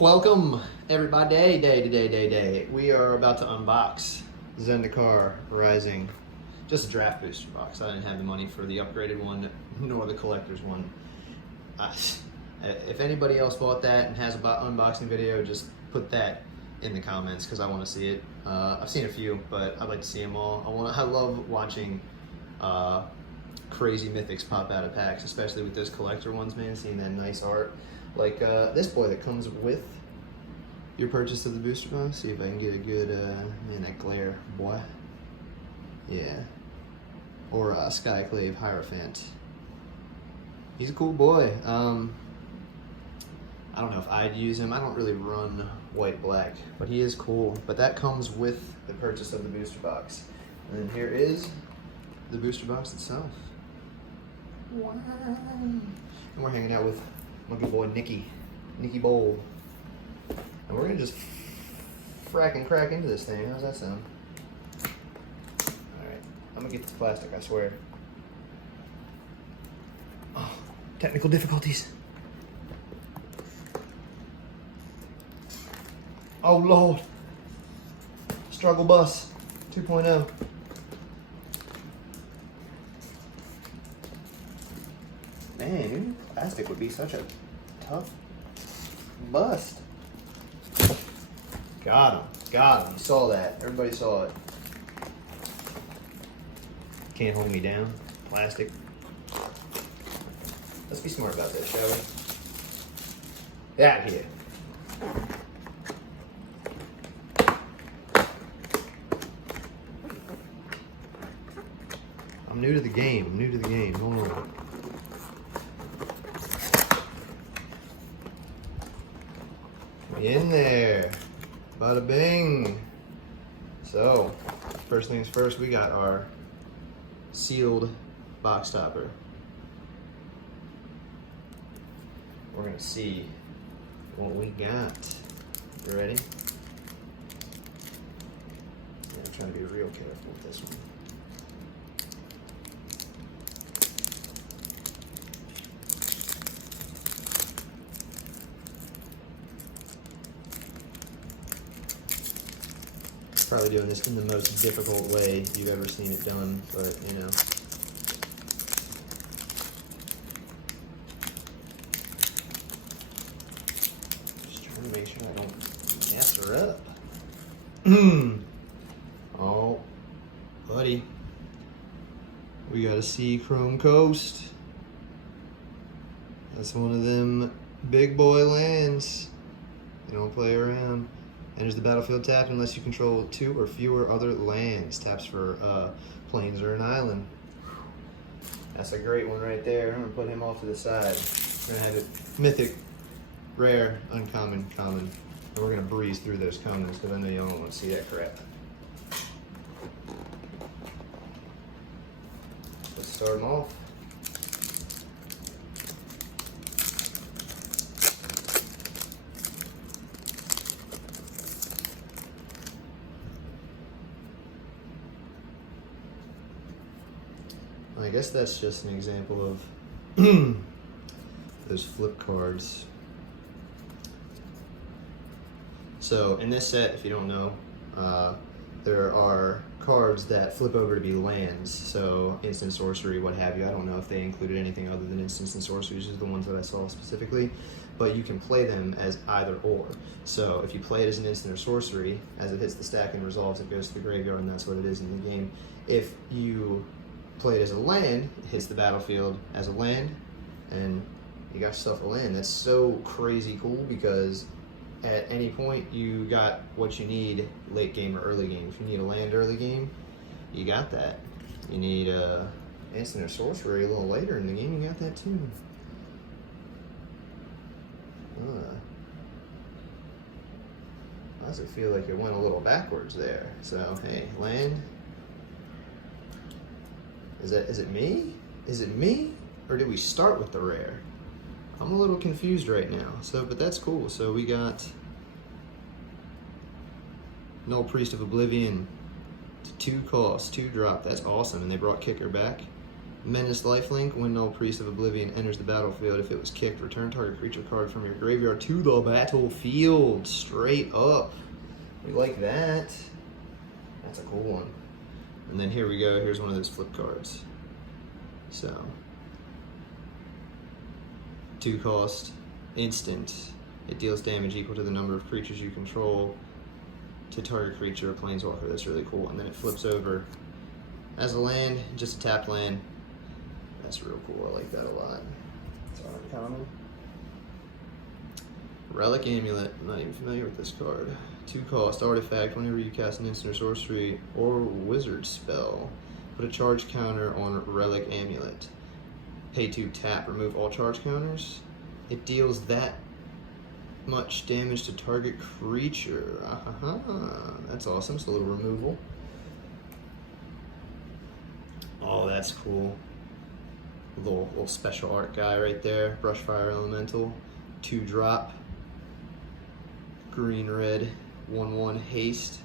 Welcome, everybody. Day. We are about to unbox ZENDIKAR Rising. Just a draft booster box. I didn't have the money for the upgraded one, nor the collector's one. If anybody else bought that and has an unboxing video, just put that in the comments because I want to see it. I've seen a few, but I'd like to see them all. I love watching crazy mythics pop out of packs, especially with those collector ones, man. Seeing that nice art. Like this boy that comes with your purchase of the booster box. See if I can get a good, man, that glare, boy. Yeah. Or Skyclave Hierophant. He's a cool boy. I don't know if I'd use him. I don't really run white-black, but he is cool. But that comes with the purchase of the booster box. And then here is the booster box itself. Wow. And we're hanging out with my good boy Nicky Bowl. And we're gonna just frack and crack into this thing. How's that sound? Alright, I'm gonna get this plastic, I swear. Oh, technical difficulties. Oh Lord. Struggle bus 2.0. Man, plastic would be such a tough bust. Got him. You saw that. Everybody saw it. Can't hold me down. Plastic. Let's be smart about this, shall we? Get out of here. I'm new to the game. Hold on. In there. Bada bing. So, first things first, we got our sealed box topper. We're gonna see what we got. You ready? Yeah, I'm trying to be real careful with this one. Probably doing this in the most difficult way you've ever seen it done, but you know. Just trying to make sure I don't mess her up. Oh, buddy. We got a Sea Chrome Coast. That's one of them big boy lands. You don't play around. Enters the battlefield tapped unless you control 2 or fewer other lands. Taps for plains or an island. That's a great one right there. I'm gonna put him off to the side. We're gonna have it mythic, rare, uncommon, common. And we're gonna breeze through those commons because I know y'all don't want to see that crap. Let's start them off. I guess that's just an example of those flip cards. So in this set, if you don't know, there are cards that flip over to be lands. So instant sorcery, what have you. I don't know if they included anything other than instants and sorceries, just the ones that I saw specifically. But you can play them as either or. So if you play it as an instant or sorcery, as it hits the stack and resolves, it goes to the graveyard, and that's what it is in the game. If you play it as a land, it hits the battlefield as a land, and you got yourself a land. That's so crazy cool because at any point you got what you need late game or early game. If you need a land early game, you got that. You need instant or sorcery a little later in the game, you got that too. Why does it feel like it went a little backwards there? So hey, land. Is it me? Is it me? Or did we start with the rare? I'm a little confused right now. So, but that's cool. So we got Null Priest of Oblivion. 2 cost, 2 drop. That's awesome. And they brought Kicker back. Menace lifelink. When Null Priest of Oblivion enters the battlefield, if it was kicked, return target creature card from your graveyard to the battlefield. Straight up. We like that. That's a cool one. And then here we go. Here's one of those flip cards. So, 2 cost, instant. It deals damage equal to the number of creatures you control to target creature or planeswalker. That's really cool. And then it flips over as a land, just a tapped land. That's real cool. I like that a lot. It's uncommon. Relic Amulet. I'm not even familiar with this card. 2 cost, artifact. Whenever you cast an instant or sorcery or wizard spell, put a charge counter on Relic Amulet. Pay 2 tap. Remove all charge counters. It deals that much damage to target creature. That's awesome. It's a little removal. Oh, that's cool. Little special art guy right there. Brushfire Elemental. 2 drop. Green red. 1/1 haste.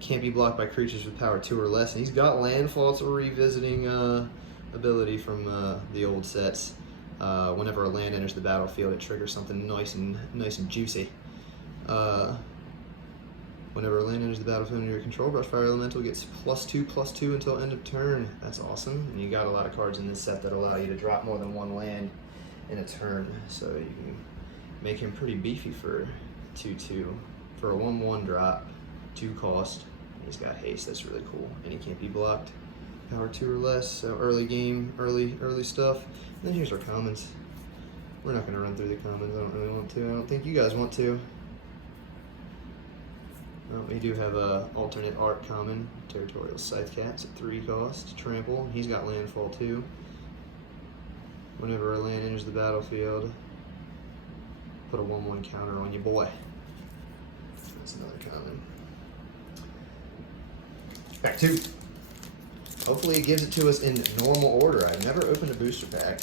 Can't be blocked by creatures with power 2 or less. And he's got landfall. It's a revisiting ability from the old sets. Whenever a land enters the battlefield, it triggers something nice and juicy. Whenever a land enters the battlefield under your control, Brushfire Elemental gets +2/+2 until end of turn. That's awesome. And you got a lot of cards in this set that allow you to drop more than 1 land in a turn. So you can make him pretty beefy for 2/2. For a 1/1 drop, 2 cost. He's got haste. That's really cool. And he can't be blocked. Power 2 or less. So early game, early stuff. And then here's our commons. We're not going to run through the commons. I don't really want to. I don't think you guys want to. Well, we do have a alternate art common, Territorial Scythecat. It's a 3 cost, trample. He's got landfall too. Whenever a land enters the battlefield, put a 1/1 counter on your boy. That's another common. Pack 2. Hopefully it gives it to us in normal order. I've never opened a booster pack.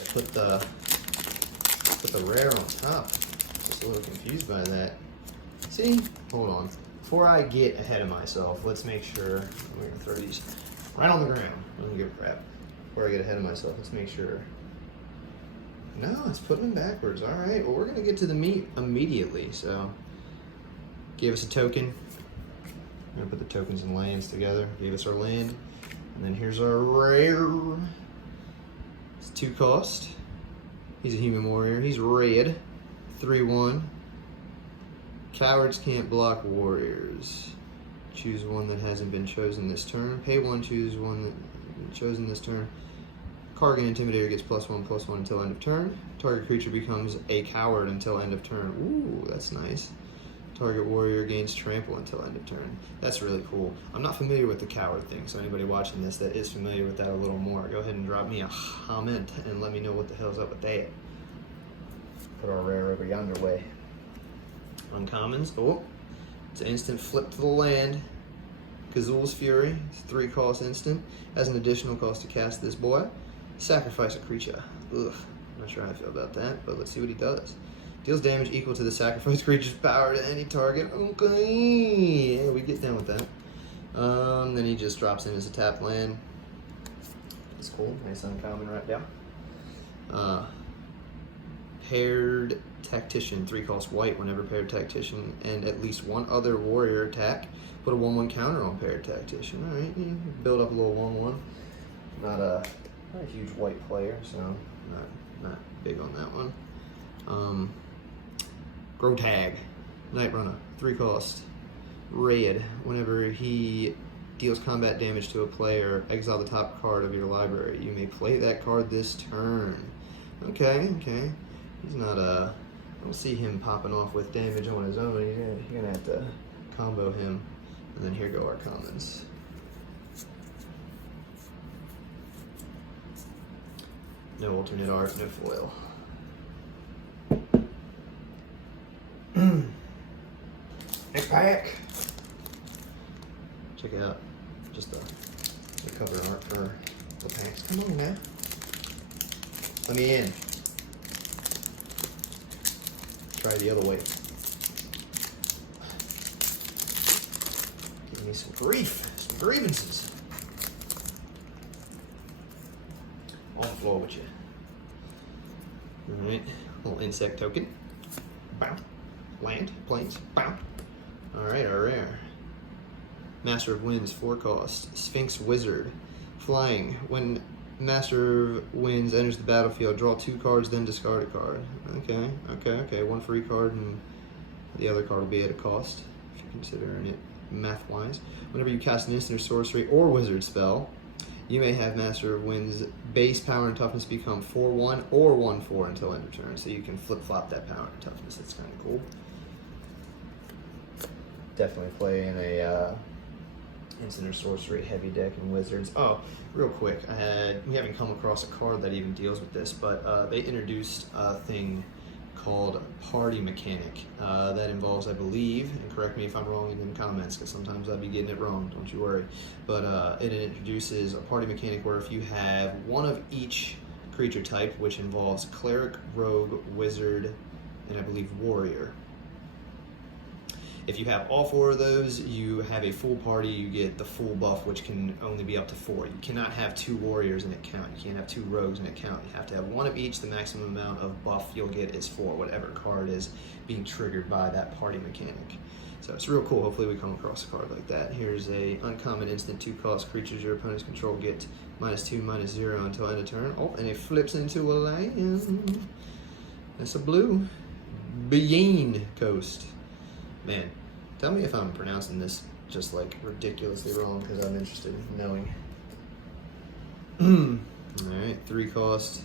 I put the rare on top. Just a little confused by that. See? Hold on. Before I get ahead of myself, let's make sure. We're gonna throw these right on the ground. I don't give a crap. Before I get ahead of myself, let's make sure. No, it's putting them backwards. All right. Well, we're gonna get to the meat immediately. So, give us a token. I'm gonna put the tokens and lands together. Give us our land, and then here's our rare. It's 2 cost. He's a human warrior. He's red. 3/1. Cowards can't block warriors. Choose one that hasn't been chosen this turn. Pay 1. Choose one that chosen this turn. Kargan Intimidator gets +1/+1 until end of turn. Target creature becomes a coward until end of turn. Ooh, that's nice. Target warrior gains trample until end of turn. That's really cool. I'm not familiar with the coward thing, so anybody watching this that is familiar with that a little more, go ahead and drop me a comment and let me know what the hell's up with that. Put our rare over yonder way. Uncommons. Oh, it's an instant flip to the land. Kazul's Fury. It's 3 cost instant. Has an additional cost to cast this boy. Sacrifice a creature. Ugh, not sure how I feel about that, but let's see what he does. Deals damage equal to the sacrificed creature's power to any target. Okay, yeah, we get down with that. Then he just drops in as a tap land. That's cool. Nice uncommon right down. Paired Tactician, 3 cost white. Whenever Paired Tactician and at least one other warrior attack, put a 1/1 counter on Paired Tactician. All right, you build up a little 1/1. Not a huge white player, so not big on that one. Grow Tag, Night Runner, 3 cost, red. Whenever he deals combat damage to a player, exile the top card of your library. You may play that card this turn. Okay. He's not I don't see him popping off with damage on his own. You're gonna have to combo him. And then here go our commons. No alternate art, no foil. Next pack. Check it out. Just the cover art for the packs. Come on now. Let me in. Try the other way. Give me some grief, some grievances. floor with you. Alright, little insect token. Bow. Land, planes, bow. Alright, our rare. Master of Winds, 4 cost. Sphinx Wizard. Flying. When Master of Winds enters the battlefield, draw 2 cards, then discard a card. Okay. 1 free card, and the other card will be at a cost, if you're considering it math-wise. Whenever you cast an instant or sorcery or wizard spell, you may have Master of Winds' base power and toughness become 4/1 or 1/4 until end of turn. So you can flip-flop that power and toughness. That's kind of cool. Definitely play in a instant or sorcery heavy deck and wizards. Oh, real quick, we haven't come across a card that even deals with this, but they introduced a thing called Party Mechanic that involves, I believe, and correct me if I'm wrong in the comments, because sometimes I'll be getting it wrong, don't you worry, but it introduces a party mechanic where if you have one of each creature type, which involves cleric, rogue, wizard, and I believe warrior. If you have all 4 of those, you have a full party, you get the full buff, which can only be up to 4. You cannot have 2 warriors in it count. You can't have 2 rogues in it count. You have to have 1 of each. The maximum amount of buff you'll get is 4, whatever card is being triggered by that party mechanic. So it's real cool. Hopefully we come across a card like that. Here's a uncommon instant 2 cost creatures your opponent's control get -2/-0 until end of turn. Oh, and it flips into a land. That's a blue. Bean Coast. Man, tell me if I'm pronouncing this just like ridiculously wrong, because I'm interested in knowing. Alright, 3 cost,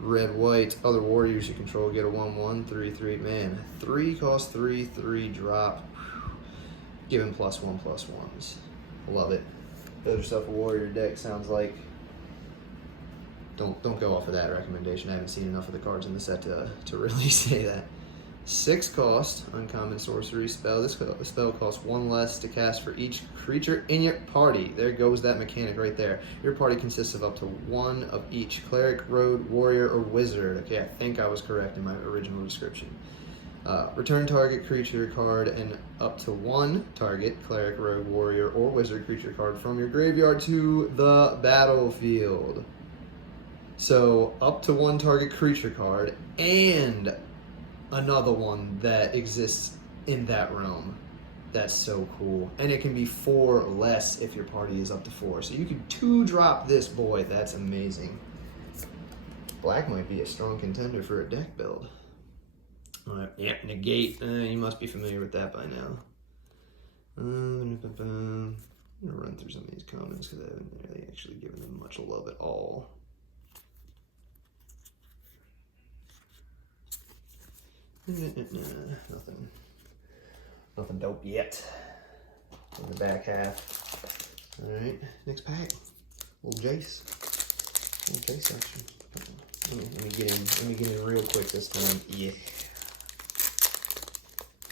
red, white. Other warriors you control get a 1/1, 3/3. Man, 3 cost, 3/3 drop. Give him +1/+1s. Love it. Build yourself a warrior deck, sounds like. Don't go off of that recommendation. I haven't seen enough of the cards in the set to really say that. 6 cost, uncommon sorcery spell. This spell costs 1 less to cast for each creature in your party. There goes that mechanic right there. Your party consists of up to 1 of each cleric, rogue, warrior, or wizard. Okay, I think I was correct in my original description. Return target creature card and up to 1 target cleric, rogue, warrior, or wizard creature card from your graveyard to the battlefield. So up to 1 target creature card and another one that exists in that realm. That's so cool. And it can be 4 less if your party is up to 4. So you can 2-drop this boy. That's amazing. Black might be a strong contender for a deck build. Alright, yeah, negate. You must be familiar with that by now. I'm gonna run through some of these comments because I haven't really actually given them much love at all. Nothing dope yet. On the back half. Alright, next pack. Little Jace. Little Jace action. Let me get in real quick this time. Yeah.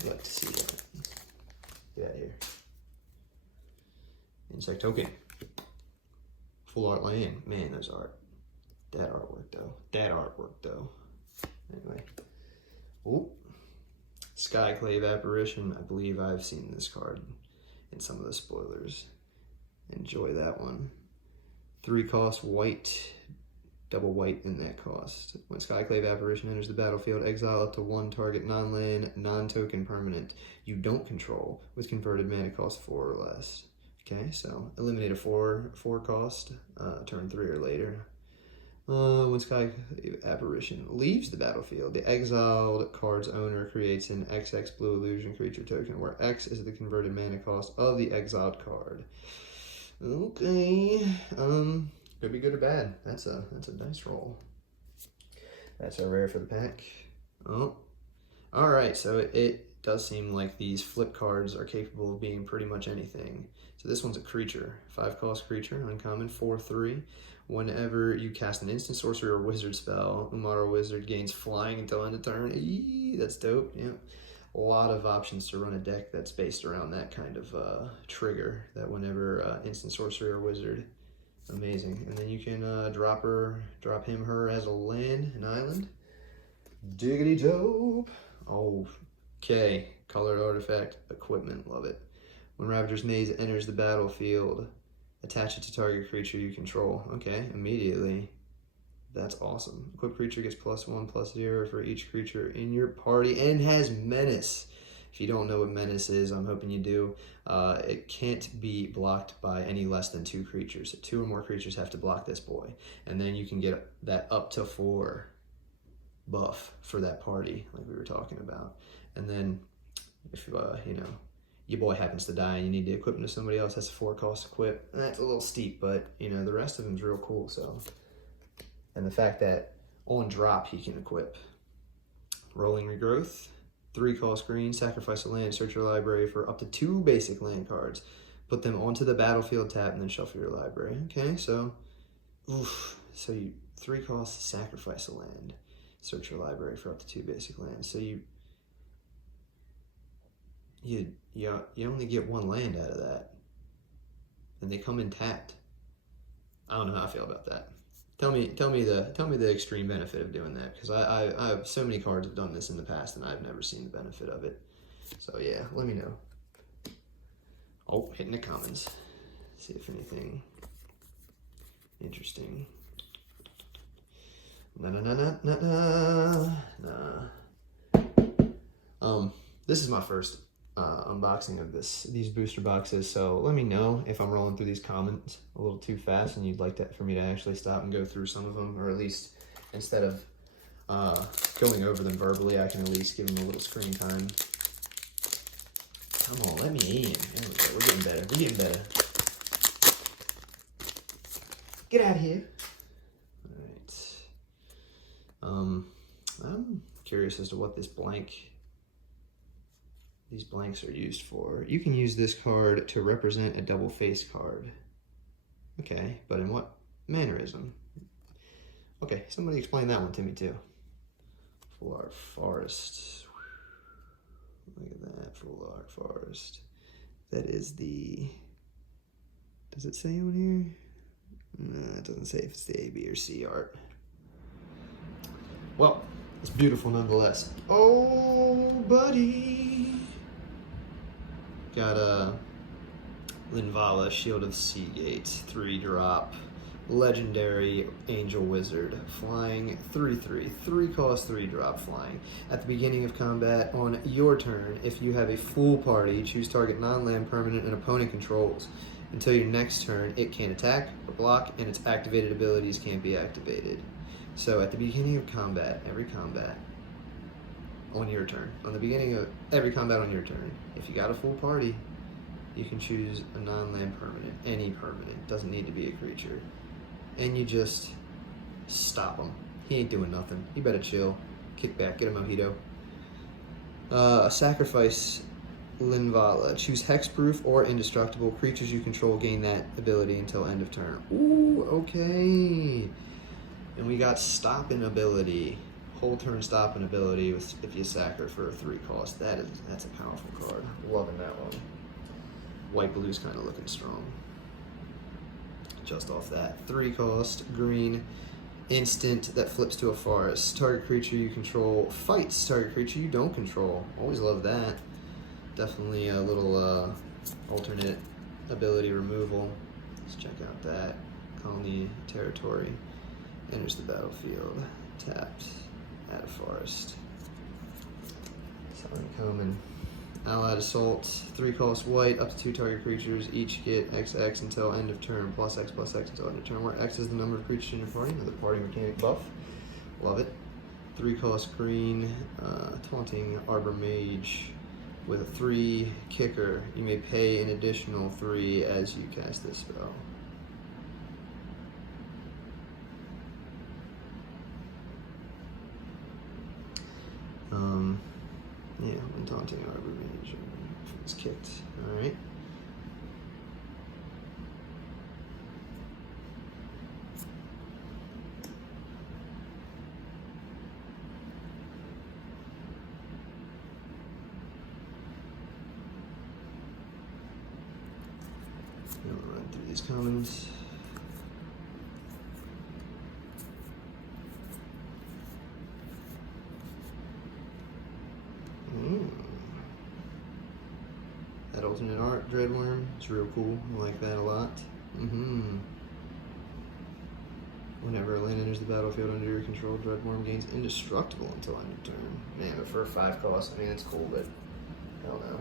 I'd like to see that. Get out of here. Insect token. Full art land. Man, those art. That artwork though. Anyway. Ooh. Skyclave Apparition. I believe I've seen this card in some of the spoilers. Enjoy that one. 3 cost, white, double white in that cost. When Skyclave Apparition enters the battlefield, exile up to 1 target non-land, non-token permanent you don't control with converted mana cost 4 or less. Okay, so eliminate a 4 cost, turn 3 or later. When Skyclave Apparition leaves the battlefield, the exiled card's owner creates an XX blue illusion creature token, where X is the converted mana cost of the exiled card. Okay, could be good or bad. That's a dice roll. That's a rare for the pack. Oh, all right. So it does seem like these flip cards are capable of being pretty much anything. So this one's a creature, 5 cost creature, uncommon, 4/3. Whenever you cast an instant sorcery or wizard spell, Umara Wizard gains flying until end of turn. Eee, that's dope. Yeah, a lot of options to run a deck that's based around that kind of trigger. That whenever instant sorcery or wizard, amazing. And then you can drop him, her as a land, an island. Diggity dope. Okay, colored artifact equipment, love it. When Ravager's Maze enters the battlefield, attach it to target creature you control. Okay, immediately. That's awesome. Equipped creature gets +1/+0 for each creature in your party and has menace. If you don't know what menace is, I'm hoping you do. It can't be blocked by any less than 2 creatures. So 2 or more creatures have to block this boy. And then you can get that up to 4 buff for that party, like we were talking about. And then if you know, your boy happens to die and you need to equip him to somebody else, that's a 4-cost equip. And that's a little steep, but you know, the rest of them's real cool. So, and the fact that on drop he can equip Rolling Regrowth, 3-cost green, sacrifice a land, search your library for up to 2 basic land cards, put them onto the battlefield tab, and then shuffle your library. Okay, so, so you 3-cost, sacrifice a land, search your library for up to 2 basic lands. So you only get 1 land out of that, and they come in tapped. I don't know how I feel about that. Tell me the extreme benefit of doing that, because I have so many cards have done this in the past and I've never seen the benefit of it. So yeah, let me know. Oh, hitting the comments. See if anything interesting. This is my first unboxing of these booster boxes, so let me know if I'm rolling through these comments a little too fast and you'd like for me to actually stop and go through some of them, or at least instead of going over them verbally, I can at least give them a little screen time. Come on, let me in. There we go. We're getting better. We're getting better. Get out of here. All right. I'm curious as to what these blanks are used for. You can use this card to represent a double face card. Okay, but in what mannerism? Okay, somebody explain that one to me too. Full Art Forest. Look at that, Full Art Forest. That is the, does it say on here? No, it doesn't say if it's the A, B, or C art. Well, it's beautiful nonetheless. Oh, buddy. Got a Linvala, Shield of Seagate, 3-drop, legendary Angel Wizard, flying 3/3, 3-cost 3-drop flying. At the beginning of combat on your turn, if you have a full party, choose target non-land permanent and opponent controls. Until your next turn, it can't attack or block, and its activated abilities can't be activated. So at the beginning of combat, every combat, on your turn, on the beginning of every combat on your turn, if you got a full party, you can choose a non-land permanent, any permanent, doesn't need to be a creature, and you just stop him. He ain't doing nothing. You better chill, kick back, get a mojito. Sacrifice Linvala. Choose hexproof or indestructible. Creatures you control gain that ability until end of turn. Ooh, okay. And we got stopping ability. Whole turn stopping ability if you sack her for a 3-cost. That's a powerful card. Loving that one. White blue's kind of looking strong. Just off that. 3-cost, green, instant that flips to a forest. Target creature you control fights target creature you don't control. Always love that. Definitely a little alternate ability removal. Let's check out that. Colony territory. Enters the battlefield. Tapped. Add a forest. Uncommon. Allied Assault. 3-cost white. Up to 2 target creatures. Each get XX until end of turn. Plus X until end of turn. Where X is the number of creatures in your party. Another party mechanic buff. Love it. 3-cost green. Taunting Arbor Mage. With a 3 kicker. You may pay an additional 3 as you cast this spell. Yeah, when taunting Arbor Mage, it's kicked. Alright. I'll run through these commons. That alternate art, Dreadworm, it's real cool. I like that a lot. Whenever a land enters the battlefield under your control, Dreadworm gains indestructible until end of turn. Man, but for a 5 cost, I mean, it's cool, but I don't know.